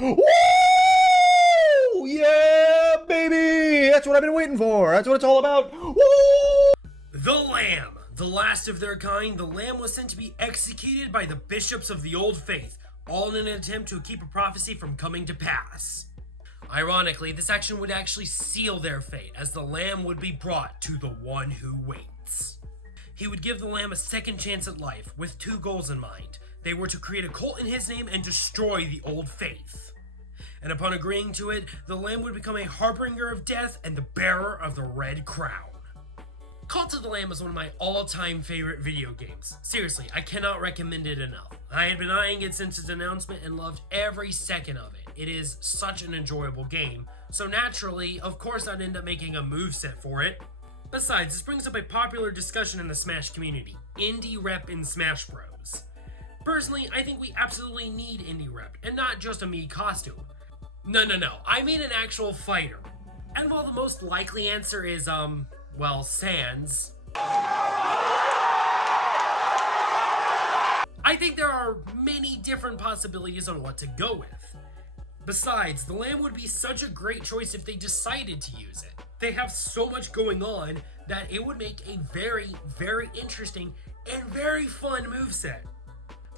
Woo! Yeah, baby! That's what I've been waiting for. That's what it's all about. Woo! The Lamb. The last of their kind, the Lamb was sent to be executed by the bishops of the Old Faith, all in an attempt to keep a prophecy from coming to pass. Ironically, this action would actually seal their fate, as the Lamb would be brought to the one who waits. He would give the Lamb a second chance at life, with two goals in mind. They were to create a cult in his name and destroy the Old Faith. And upon agreeing to it, the Lamb would become a harbinger of death and the bearer of the Red Crown. Cult of the Lamb is one of my all-time favorite video games. Seriously, I cannot recommend it enough. I had been eyeing it since its announcement and loved every second of it. It is such an enjoyable game, so naturally, of course I'd end up making a moveset for it. Besides, this brings up a popular discussion in the Smash community, indie rep in Smash Bros. Personally, I think we absolutely need indie rep, and not just a Mii costume. No, I mean an actual fighter. And while the most likely answer is, well, Sans, I think there are many different possibilities on what to go with. Besides, the Lamb would be such a great choice if they decided to use it. They have so much going on that it would make a very, very interesting and very fun moveset.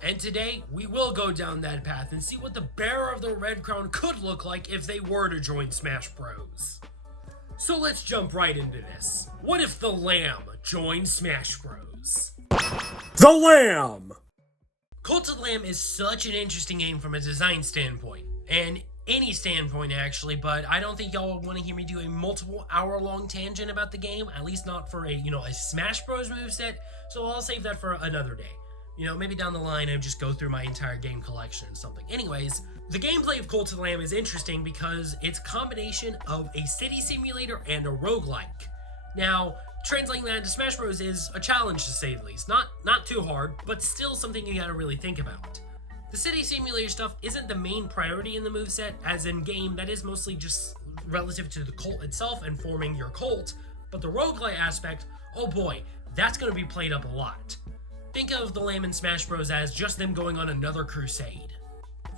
And today, we will go down that path and see what the bearer of the Red Crown could look like if they were to join Smash Bros. So let's jump right into this. What if the Lamb joined Smash Bros? The Lamb! Cult of the Lamb is such an interesting game from a design standpoint, and any standpoint actually, but I don't think y'all want to hear me do a multiple hour-long tangent about the game, at least not for a Smash Bros moveset, so I'll save that for another day. Maybe down the line I just go through my entire game collection or something. Anyways, the gameplay of Cult of the Lamb is interesting because it's a combination of a city simulator and a roguelike. Now, translating that into Smash Bros is a challenge to say the least. Not too hard, but still something you gotta really think about. The city simulator stuff isn't the main priority in the moveset, as in game that is mostly just relative to the cult itself and forming your cult, but the roguelike aspect, oh boy, that's gonna be played up a lot. Think of the Lamb in Smash Bros as just them going on another crusade.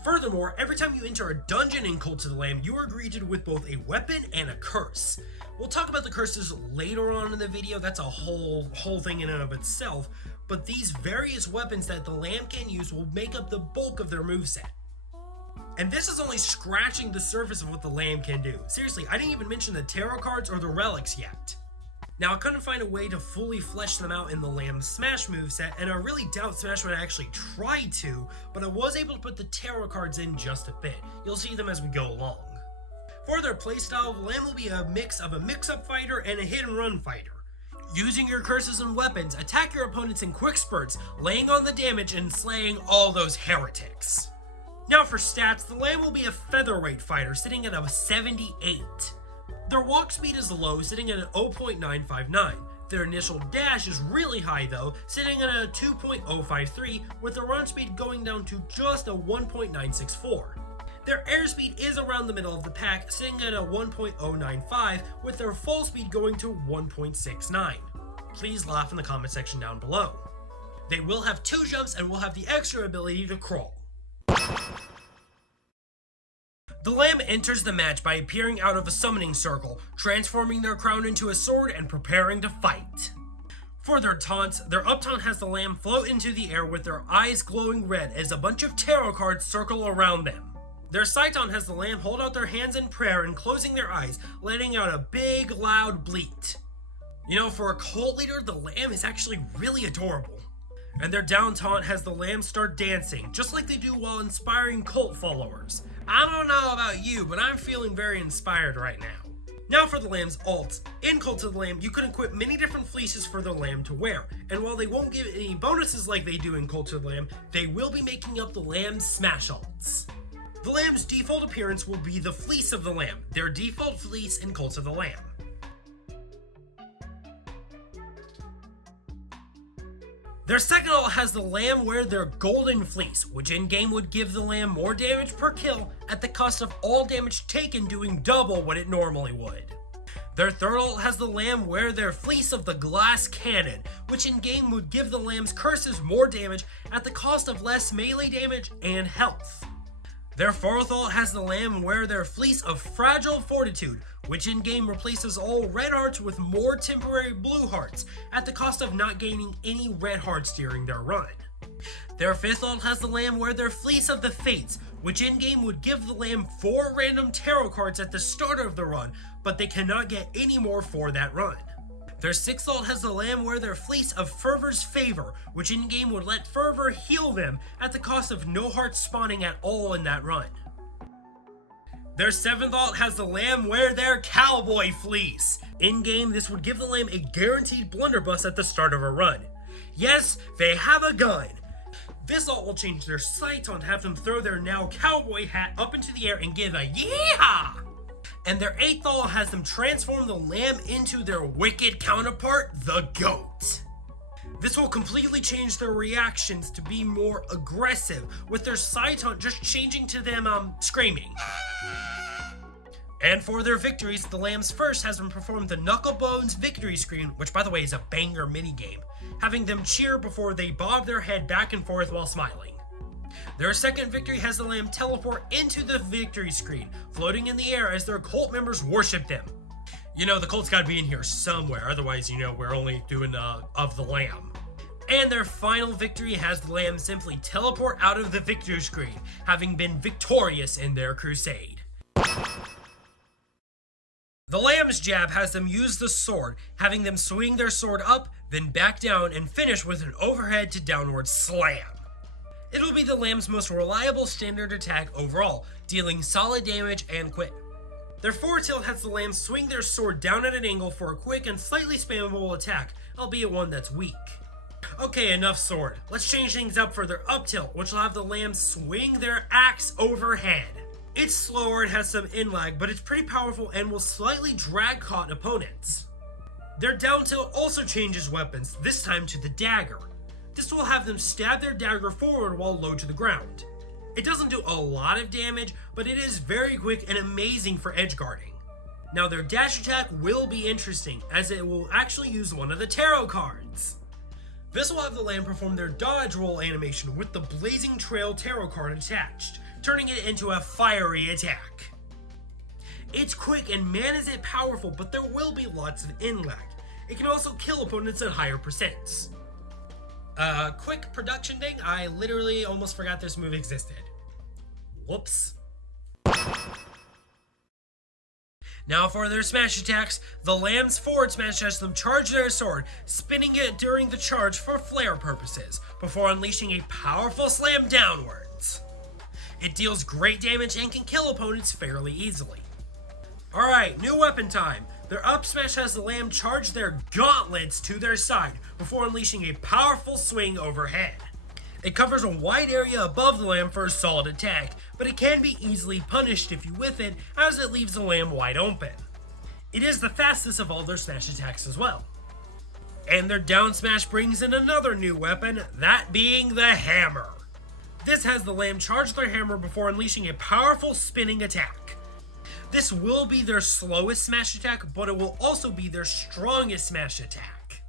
Furthermore, every time you enter a dungeon in Cult of the Lamb, you are greeted with both a weapon and a curse. We'll talk about the curses later on in the video, that's a whole thing in and of itself, but these various weapons that the Lamb can use will make up the bulk of their moveset. And this is only scratching the surface of what the Lamb can do. Seriously, I didn't even mention the tarot cards or the relics yet. Now, I couldn't find a way to fully flesh them out in the Lamb's Smash moveset, and I really doubt Smash would actually try to, but I was able to put the tarot cards in just a bit. You'll see them as we go along. For their playstyle, the Lamb will be a mix of a mix-up fighter and a hit-and-run fighter. Using your curses and weapons, attack your opponents in quick spurts, laying on the damage and slaying all those heretics. Now for stats, the Lamb will be a featherweight fighter, sitting at a 78. Their walk speed is low, sitting at an 0.959. Their initial dash is really high though, sitting at a 2.053, with their run speed going down to just a 1.964. Their airspeed is around the middle of the pack, sitting at a 1.095, with their full speed going to 1.69. Please laugh in the comment section down below. They will have 2 jumps and will have the extra ability to crawl. The Lamb enters the match by appearing out of a summoning circle, transforming their crown into a sword and preparing to fight. For their taunts, their up taunt has the Lamb float into the air with their eyes glowing red as a bunch of tarot cards circle around them. Their side taunt has the Lamb hold out their hands in prayer and closing their eyes, letting out a big loud bleat. For a cult leader, the Lamb is actually really adorable. And their down taunt has the Lamb start dancing, just like they do while inspiring cult followers. I don't know about you, but I'm feeling very inspired right now. Now for the Lamb's ults. In Cult of the Lamb, you can equip many different fleeces for the Lamb to wear, and while they won't give any bonuses like they do in Cult of the Lamb, they will be making up the Lamb's smash ults. The Lamb's default appearance will be the Fleece of the Lamb, their default fleece in Cult of the Lamb. Their second ult has the Lamb wear their Golden Fleece, which in-game would give the Lamb more damage per kill at the cost of all damage taken doing double what it normally would. Their third ult has the Lamb wear their Fleece of the Glass Cannon, which in-game would give the Lamb's curses more damage at the cost of less melee damage and health. Their forethought has the lamb wear their fleece of fragile fortitude, which in-game replaces all red hearts with more temporary blue hearts, at the cost of not gaining any red hearts during their run. Their fifth alt has the lamb wear their fleece of the fates, which in-game would give the lamb 4 random tarot cards at the start of the run, but they cannot get any more for that run. Their sixth alt has the lamb wear their fleece of Fervor's favor, which in-game would let Fervor heal them at the cost of no hearts spawning at all in that run. Their seventh alt has the lamb wear their cowboy fleece. In-game, this would give the lamb a guaranteed blunderbuss at the start of a run. Yes, they have a gun. This alt will change their sights on, have them throw their now cowboy hat up into the air and give a yeehaw! And their eighth alt has them transform the lamb into their wicked counterpart, the goat. This will completely change their reactions to be more aggressive, with their side taunt just changing to them, screaming. And for their victories, the lamb's first has them perform the Knucklebones victory screen, which by the way is a banger minigame, having them cheer before they bob their head back and forth while smiling. Their second victory has the lamb teleport into the victory screen, floating in the air as their cult members worship them. You know, the cult's gotta be in here somewhere, otherwise, you know, we're only doing of the lamb. And their final victory has the lamb simply teleport out of the victory screen, having been victorious in their crusade. The lamb's jab has them use the sword, having them swing their sword up, then back down, and finish with an overhead to downward slam. It'll be the lamb's most reliable standard attack overall, dealing solid damage and quick. Their forward tilt has the lamb swing their sword down at an angle for a quick and slightly spammable attack, albeit one that's weak. Okay, enough sword. Let's change things up for their up tilt, which will have the lamb swing their axe overhead. It's slower and has some in-lag, but it's pretty powerful and will slightly drag caught opponents. Their down tilt also changes weapons, this time to the dagger. This will have them stab their dagger forward while low to the ground. It doesn't do a lot of damage, but it is very quick and amazing for edge guarding. Now their dash attack will be interesting, as it will actually use one of the tarot cards. This will have the lamb perform their dodge roll animation with the Blazing Trail tarot card attached, turning it into a fiery attack. It's quick and man is it powerful, but there will be lots of in-lag. It can also kill opponents at higher percents. Quick production thing, I literally almost forgot this move existed. Whoops. Now for their smash attacks, the lamb's forward smash has them charge their sword, spinning it during the charge for flare purposes, before unleashing a powerful slam downwards. It deals great damage and can kill opponents fairly easily. Alright, new weapon time. Their up smash has the lamb charge their gauntlets to their side before unleashing a powerful swing overhead. It covers a wide area above the lamb for a solid attack, but it can be easily punished if you whiff it, as it leaves the lamb wide open. It is the fastest of all their smash attacks as well. And their down smash brings in another new weapon, that being the hammer. This has the lamb charge their hammer before unleashing a powerful spinning attack. This will be their slowest smash attack, but it will also be their strongest smash attack.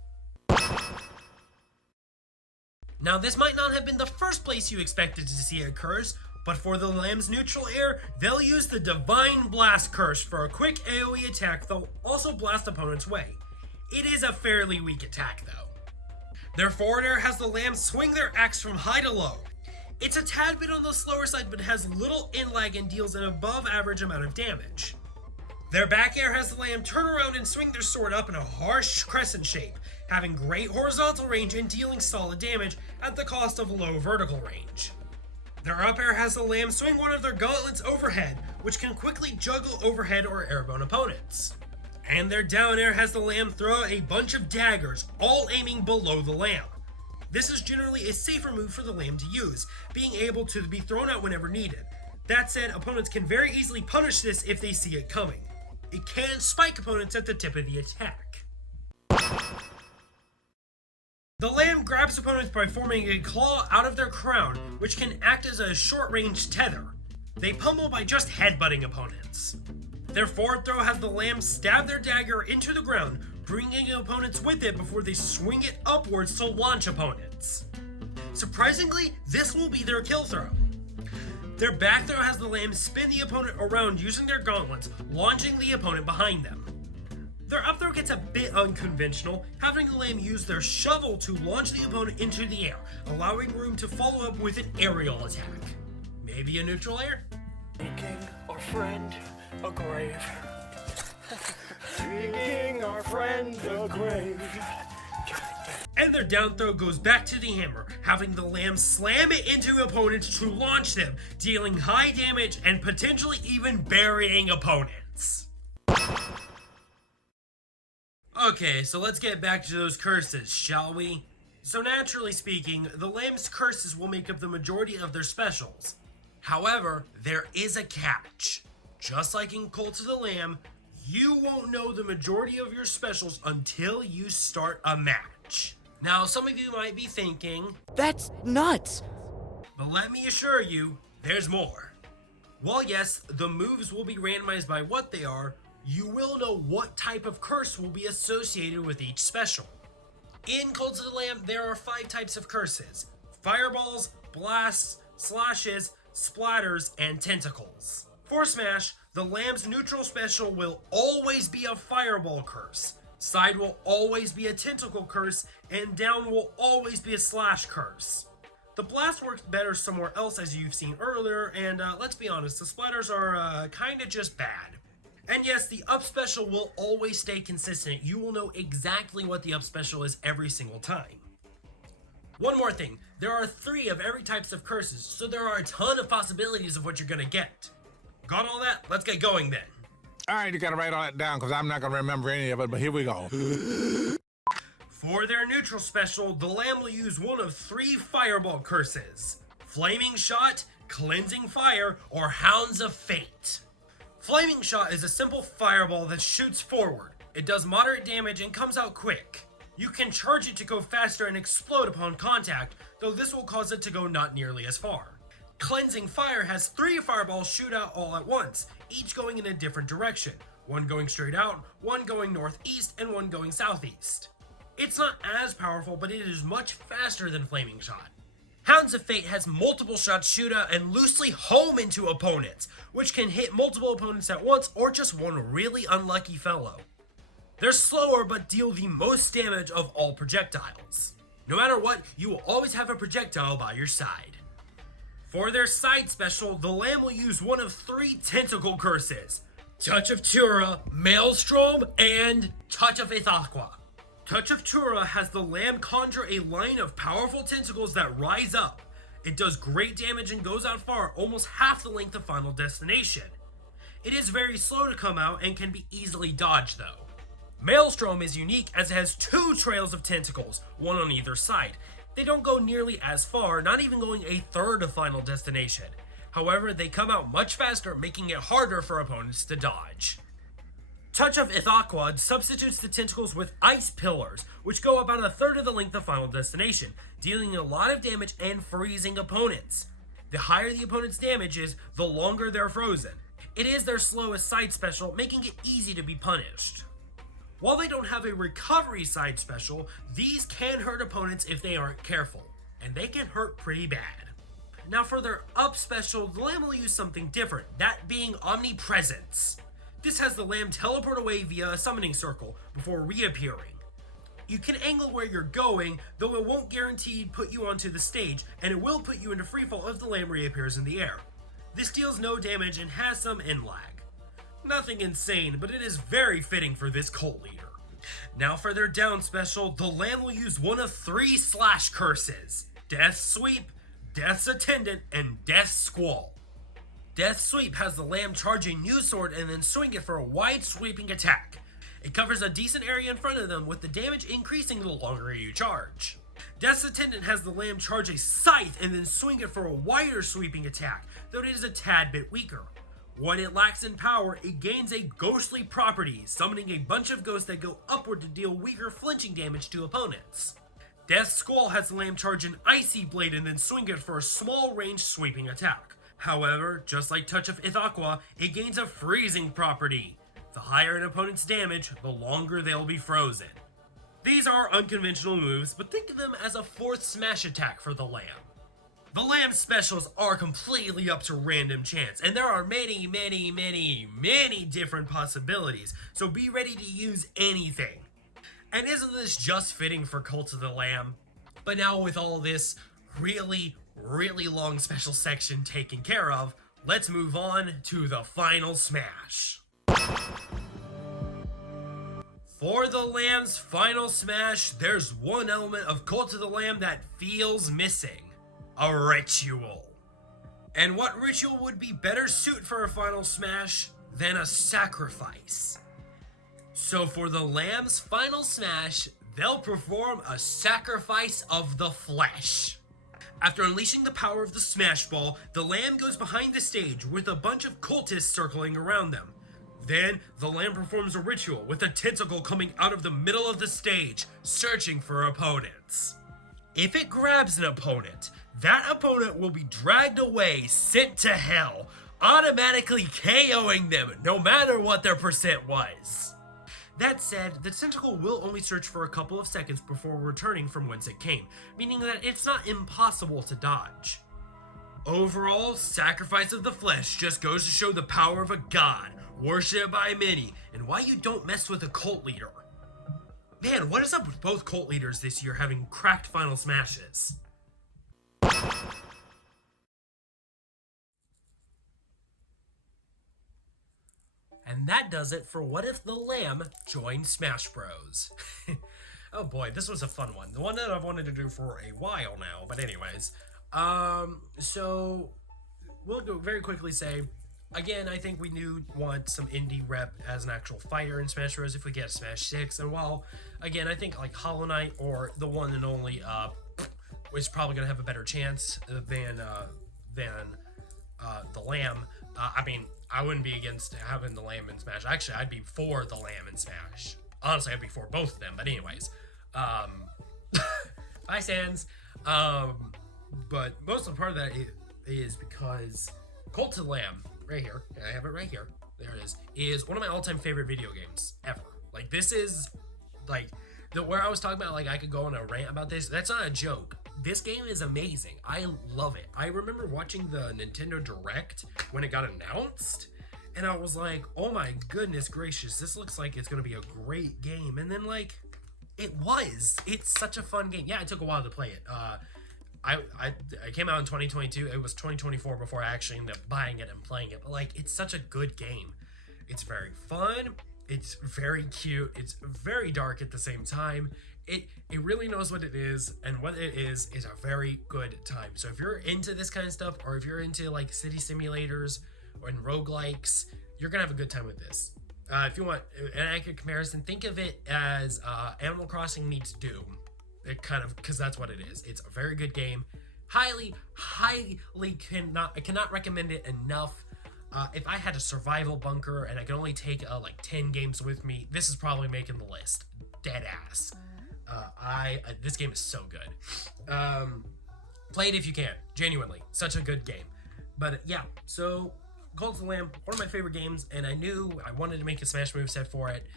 Now this might not have been the first place you expected to see it curse, but for the lamb's neutral air, they'll use the Divine Blast Curse for a quick AoE attack that'll also blast opponents' way. It is a fairly weak attack though. Their forward air has the lamb swing their axe from high to low. It's a tad bit on the slower side, but has little in-lag and deals an above average amount of damage. Their back air has the lamb turn around and swing their sword up in a harsh crescent shape, having great horizontal range and dealing solid damage at the cost of low vertical range. Their up air has the lamb swing one of their gauntlets overhead, which can quickly juggle overhead or airborne opponents. And their down air has the lamb throw a bunch of daggers, all aiming below the lamb. This is generally a safer move for the lamb to use, being able to be thrown out whenever needed. That said, opponents can very easily punish this if they see it coming. It can spike opponents at the tip of the attack. The lamb grabs opponents by forming a claw out of their crown, which can act as a short-range tether. They pummel by just headbutting opponents. Their forward throw has the lamb stab their dagger into the ground, bringing opponents with it before they swing it upwards to launch opponents. Surprisingly, this will be their kill throw. Their back throw has the Lamb spin the opponent around using their gauntlets, launching the opponent behind them. Their up throw gets a bit unconventional, having the Lamb use their shovel to launch the opponent into the air, allowing room to follow up with an aerial attack. Maybe a neutral air? Seeking our friend a grave. Seeking our friend a grave. And their down throw goes back to the hammer, having the Lamb slam it into opponents to launch them, dealing high damage and potentially even burying opponents. Okay, so let's get back to those curses, shall we? So naturally speaking, the Lamb's curses will make up the majority of their specials. However, there is a catch. Just like in Cult of the Lamb, you won't know the majority of your specials until you start a match. Now, some of you might be thinking, That's nuts! but let me assure you, there's more. While yes, the moves will be randomized by what they are, you will know what type of curse will be associated with each special. In Cult of the Lamb, there are 5 types of curses: fireballs, blasts, slashes, splatters, and tentacles. For Smash, the Lamb's neutral special will always be a fireball curse, side will always be a tentacle curse, and down will always be a slash curse. The blast works better somewhere else, as you've seen earlier, and let's be honest, the splatters are kinda just bad. And yes, the up special will always stay consistent. You will know exactly what the up special is every single time. One more thing, there are 3 of every types of curses, so there are a ton of possibilities of what you're gonna get. Got all that? Let's get going then. All right, you gotta write all that down because I'm not gonna remember any of it, but here we go. For their neutral special, the Lamb will use one of 3 fireball curses: Flaming Shot, Cleansing Fire, or Hounds of Fate. Flaming Shot is a simple fireball that shoots forward. It does moderate damage and comes out quick. You can charge it to go faster and explode upon contact, though this will cause it to go not nearly as far. Cleansing Fire has 3 fireballs shoot out all at once, each going in a different direction. One going straight out, one going northeast, and one going southeast. It's not as powerful, but it is much faster than Flaming Shot. Hounds of Fate has multiple shots shoot out and loosely home into opponents, which can hit multiple opponents at once or just one really unlucky fellow. They're slower but deal the most damage of all projectiles. No matter what, you will always have a projectile by your side. For their side special, the Lamb will use one of 3 tentacle curses: Touch of Tura, Maelstrom, and Touch of Ithaqua. Touch of Tura has the Lamb conjure a line of powerful tentacles that rise up. It does great damage and goes out far, almost half the length of Final Destination. It is very slow to come out and can be easily dodged though. Maelstrom is unique as it has 2 trails of tentacles, one on either side. They don't go nearly as far, not even going a third of Final Destination. However, they come out much faster, making it harder for opponents to dodge. Touch of Ithaqua substitutes the tentacles with ice pillars, which go about a third of the length of Final Destination, dealing a lot of damage and freezing opponents. The higher the opponent's damage is, the longer they're frozen. It is their slowest side special, making it easy to be punished. While they don't have a recovery side special, these can hurt opponents if they aren't careful, and they can hurt pretty bad. Now for their up special, the Lamb will use something different, that being Omnipresence. This has the Lamb teleport away via a summoning circle before reappearing. You can angle where you're going, though it won't guarantee put you onto the stage, and it will put you into freefall if the Lamb reappears in the air. This deals no damage and has some end lag. Nothing insane, but it is very fitting for this cult leader. Now for their down special, the Lamb will use one of 3 slash curses: Death Sweep, Death's Attendant, and Death Squall. Death Sweep has the Lamb charge a new sword and then swing it for a wide sweeping attack. It covers a decent area in front of them, with the damage increasing the longer you charge. Death's Attendant has the Lamb charge a scythe and then swing it for a wider sweeping attack, though it is a tad bit weaker. When it lacks in power, it gains a ghostly property, summoning a bunch of ghosts that go upward to deal weaker flinching damage to opponents. Death Squall has the Lamb charge an icy blade and then swing it for a small range sweeping attack. However, just like Touch of Ithaqua, it gains a freezing property. The higher an opponent's damage, the longer they'll be frozen. These are unconventional moves, but think of them as a 4th smash attack for the Lamb. The Lamb specials are completely up to random chance, and there are many, many, many, many different possibilities, so be ready to use anything. And isn't this just fitting for Cult of the Lamb? But now with all this really, really long special section taken care of, let's move on to the final smash. For the Lamb's final smash, there's one element of Cult of the Lamb that feels missing. A ritual. And what ritual would be better suited for a final smash than a sacrifice? So for the Lamb's final smash, they'll perform a sacrifice of the flesh. After unleashing the power of the smash ball, the Lamb goes behind the stage with a bunch of cultists circling around them. Then, the Lamb performs a ritual with a tentacle coming out of the middle of the stage, searching for opponents. If it grabs an opponent, that opponent will be dragged away, sent to hell, automatically KOing them no matter what their percent was. That said, the tentacle will only search for a couple of seconds before returning from whence it came, meaning that it's not impossible to dodge. Overall, Sacrifice of the Flesh just goes to show the power of a god, worshipped by many, and why you don't mess with a cult leader. Man, what is up with both cult leaders this year having cracked final smashes? And that does it for What If the Lamb Joined Smash Bros. Oh boy, this was a fun one. The one that I've wanted to do for a while now, but anyways. So we'll go very quickly say, again, I think we want some indie rep as an actual fighter in Smash Bros. If we get Smash 6. And while, again, I think like Hollow Knight or the one and only is probably going to have a better chance than the Lamb. I mean, I wouldn't be against having the Lamb in Smash. Actually, I'd be for the Lamb in Smash. Honestly, I'd be for both of them. But anyways, bye Sans. But most of the part of that is because Cult of the Lamb, right here, and I have it right here, there it is one of my all-time favorite video games ever. Like, this is, like, where I was talking about, like, I could go on a rant about this, that's not a joke. This game is amazing. I love it. I remember watching the Nintendo Direct when it got announced, and I was like, oh my goodness gracious, this looks like it's gonna be a great game. And then, like, it's such a fun game. Yeah, it took a while to play it. I came out in 2022. It was 2024 before I actually ended up buying it and playing it. But, like, it's such a good game. It's very fun. It's very cute. It's very dark at the same time. It really knows what it is, and what it is a very good time. So if you're into this kind of stuff, or if you're into, like, city simulators and roguelikes, you're gonna have a good time with this. If you want an accurate comparison, think of it as Animal Crossing meets Doom. It kind of, because that's what it is. It's a very good game. I cannot recommend it enough. If I had a survival bunker and I could only take like 10 games with me, this is probably making the list. Dead ass. This game is so good. Play it if you can. Genuinely, such a good game. But yeah, so Cult of the Lamb, one of my favorite games, and I knew I wanted to make a Smash moveset for it,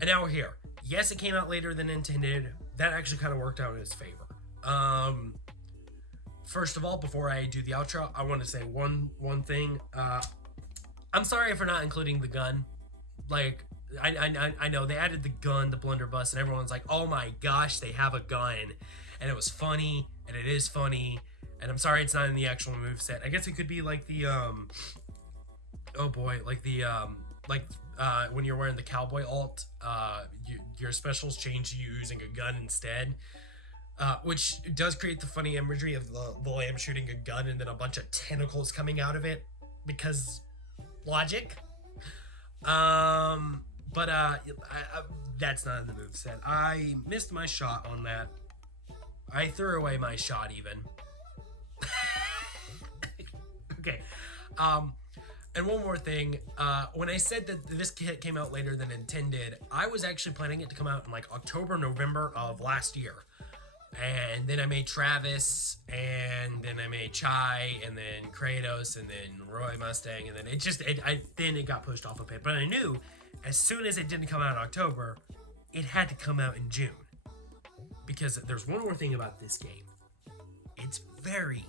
and now we're here. Yes, it came out later than intended. That actually kind of worked out in its favor. First of all, before I do the outro, I want to say one thing. I'm sorry for not including the gun. Like, I know they added the gun, the blunderbuss, and everyone's like, oh my gosh, they have a gun. And it was funny, and it is funny, and I'm sorry it's not in the actual moveset. I guess it could be like the, when you're wearing the cowboy alt, your specials change to you using a gun instead, which does create the funny imagery of the lamb shooting a gun and then a bunch of tentacles coming out of it, because logic. That's not in the moveset. I missed my shot on that. I threw away my shot even. Okay. And one more thing, when I said that this kit came out later than intended, I was actually planning it to come out in like October, November of last year. And then I made Travis, and then I made Chai, and then Kratos, and then Roy Mustang, and then it got pushed off a bit. But I knew as soon as it didn't come out in October, it had to come out in June. Because there's one more thing about this game. It's very,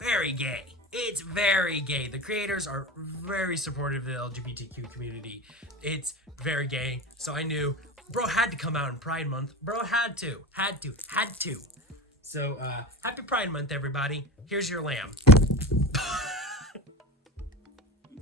very gay. It's very gay. The creators are very supportive of the LGBTQ community. It's very gay. So I knew bro had to come out in Pride Month. Bro had to. So happy Pride Month, everybody. Here's your lamb.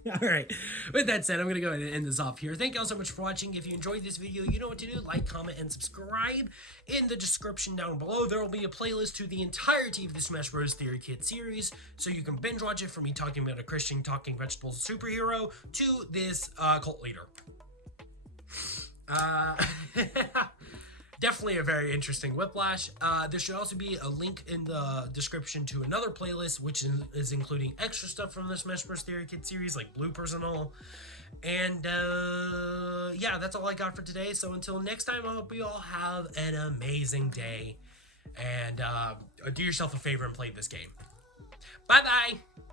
All right, with that said, I'm going to go ahead and end this off here. Thank you all so much for watching. If you enjoyed this video, you know what to do. Like, comment, and subscribe. In the description down below, there will be a playlist to the entirety of the Smash Bros. Theory Kit series, so you can binge watch it from me talking about a Christian talking vegetables superhero to this cult leader. Definitely a very interesting whiplash. There should also be a link in the description to another playlist, which is including extra stuff from the Smash Bros. Theory Kit series, like bloopers and all. And yeah, that's all I got for today. So until next time, I hope you all have an amazing day. And do yourself a favor and play this game. Bye-bye!